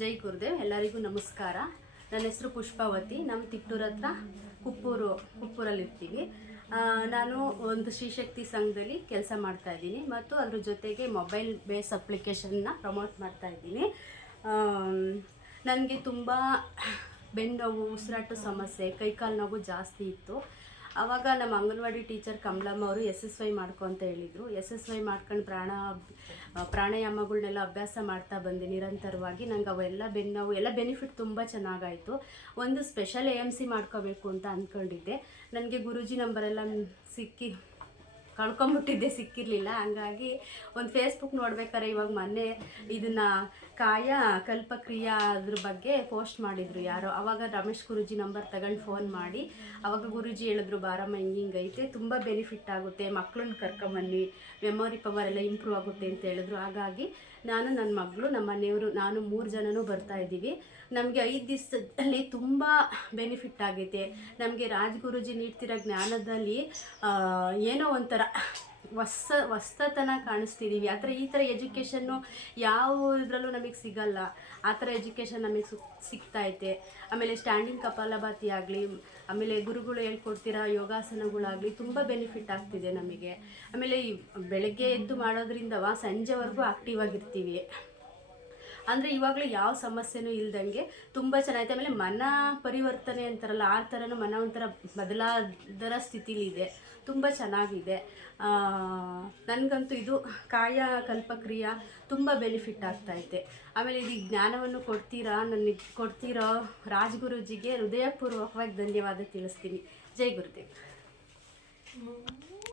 ಜೈ ಗುರುದೇವ್. ಎಲ್ಲರಿಗೂ ನಮಸ್ಕಾರ. ನನ್ನ ಹೆಸರು ಪುಷ್ಪಾವತಿ. ನಮ್ಮ ತಿಟ್ಟೂರ ಹತ್ರ ಕುಪ್ಪೂರಲ್ಲಿರ್ತೀವಿ. ನಾನು ಒಂದು ಶ್ರೀಶಕ್ತಿ ಸಂಘದಲ್ಲಿ ಕೆಲಸ ಮಾಡ್ತಾ ಇದ್ದೀನಿ ಮತ್ತು ಅದ್ರ ಜೊತೆಗೆ ಮೊಬೈಲ್ ಬೇಸ್ ಅಪ್ಲಿಕೇಶನ್ನ ಪ್ರಮೋಟ್ ಮಾಡ್ತಾ ಇದ್ದೀನಿ. ನನಗೆ ತುಂಬ ಬೆನ್ನು ನೋವು, ಉಸಿರಾಟ ಸಮಸ್ಯೆ, ಕೈಕಾಲು ನೋವು ಜಾಸ್ತಿ ಇತ್ತು. ಆವಾಗ ನಮ್ಮ ಅಂಗನವಾಡಿ ಟೀಚರ್ ಕಮಲಮ್ಮ ಅವರು SSY ಮಾಡ್ಕೊ ಅಂತ ಹೇಳಿದರು. SSY ಮಾಡ್ಕೊಂಡು ಪ್ರಾಣಾಯಾಮಗಳನ್ನೆಲ್ಲ ಅಭ್ಯಾಸ ಮಾಡ್ತಾ ಬಂದೆ ನಿರಂತರವಾಗಿ. ನಂಗೆ ಅವೆಲ್ಲ ಬೆನ್ನೋವು ಎಲ್ಲ ಬೆನಿಫಿಟ್ ತುಂಬ ಚೆನ್ನಾಗಾಯಿತು. ಒಂದು ಸ್ಪೆಷಲ್ AMC ಮಾಡ್ಕೋಬೇಕು ಅಂತ ಅಂದ್ಕೊಂಡಿದ್ದೆ. ನನಗೆ ಗುರೂಜಿ ನಂಬರೆಲ್ಲ ಕಳ್ಕೊಂಬಿಟ್ಟಿದ್ದೆ, ಸಿಕ್ಕಿರಲಿಲ್ಲ. ಹಂಗಾಗಿ ಒಂದು ಫೇಸ್ಬುಕ್ ನೋಡ್ಬೇಕಾದ್ರೆ ಇವಾಗ ಮೊನ್ನೆ ಇದನ್ನು ಕಾಯ ಕಲ್ಪಕ್ರಿಯಾ ಅದ್ರ ಬಗ್ಗೆ ಪೋಸ್ಟ್ ಮಾಡಿದರು ಯಾರೋ. ಆವಾಗ ರಮೇಶ್ ಗುರೂಜಿ ನಂಬರ್ ತಗೊಂಡು ಫೋನ್ ಮಾಡಿ ಆವಾಗ ಗುರೂಜಿ ಹೇಳಿದ್ರು, ಬಾರಮ್ಮ ಹಿಂಗೈತೆ, ತುಂಬ ಬೆನಿಫಿಟ್ ಆಗುತ್ತೆ, ಮಕ್ಕಳನ್ನ ಕರ್ಕೊಂಬನ್ನಿ, ಮೆಮೊರಿ ಪವರ್ ಎಲ್ಲ ಇಂಪ್ರೂವ್ ಆಗುತ್ತೆ ಅಂತ ಹೇಳಿದ್ರು. ಹಾಗಾಗಿ ನಾನು, ನನ್ನ ಮಗಳು, ನಮ್ಮ ಮನೆಯವರು, ನಾನು 3 ಜನನೂ ಬರ್ತಾಯಿದ್ದೀವಿ. ನಮಗೆ 5 ದಿವಸದಲ್ಲಿ ತುಂಬ ಬೆನಿಫಿಟ್ ಆಗೈತೆ. ನಮಗೆ ರಾಜಗುರೂಜಿ ನೀಡ್ತಿರೋ ಜ್ಞಾನದಲ್ಲಿ ಏನೋ ಒಂಥರ ಹೊಸತನ ಕಾಣಿಸ್ತಿದ್ದೀವಿ. ಈ ಥರ ಎಜುಕೇಷನ್ನು ಯಾವ ಇದರಲ್ಲೂ ನಮಗೆ ಸಿಗಲ್ಲ. ಆ ಥರ ಎಜುಕೇಷನ್ ನಮಗೆ ಸಿಗ್ತೈತೆ. ಆಮೇಲೆ ಸ್ಟ್ಯಾಂಡಿಂಗ್ ಕಪಾಲಭಾತಿ ಆಗಲಿ, ಆಮೇಲೆ ಗುರುಗಳು ಹೇಳ್ಕೊಡ್ತಿರೋ ಯೋಗಾಸನಗಳಾಗಲಿ ತುಂಬ ಬೆನಿಫಿಟ್ ಆಗ್ತಿದೆ ನಮಗೆ. ಆಮೇಲೆ ಬೆಳಗ್ಗೆ ಎದ್ದು ಮಾಡೋದ್ರಿಂದ ಸಂಜೆವರೆಗೂ ಆ್ಯಕ್ಟಿವ್ ಆಗಿರ್ತೀವಿ. ಅಂದರೆ ಇವಾಗಲೂ ಯಾವ ಸಮಸ್ಯೆನೂ ಇಲ್ದಂಗೆ ತುಂಬ ಚೆನ್ನಾಗಿದೆ. ಆಮೇಲೆ ಮನ ಪರಿವರ್ತನೆ ಅಂತಾರಲ್ಲ, ಆ ಥರನೂ ಮನ ಒಂಥರ ಬದಲಾದರ ಸ್ಥಿತಿಲಿದೆ. ತುಂಬ ಚೆನ್ನಾಗಿದೆ. ನನಗಂತೂ ಇದು ಕಾಯ ಕಲ್ಪಕ್ರಿಯಾ ತುಂಬ ಬೆನಿಫಿಟ್ ಆಗ್ತೈತೆ. ಆಮೇಲೆ ಇದು ಜ್ಞಾನವನ್ನು ಕೊಡ್ತಿರೋ ರಾಜಗುರೂಜಿಗೆ ಹೃದಯಪೂರ್ವಕವಾಗಿ ಧನ್ಯವಾದ ತಿಳಿಸ್ತೀನಿ. ಜೈ ಗುರುದೇವ್.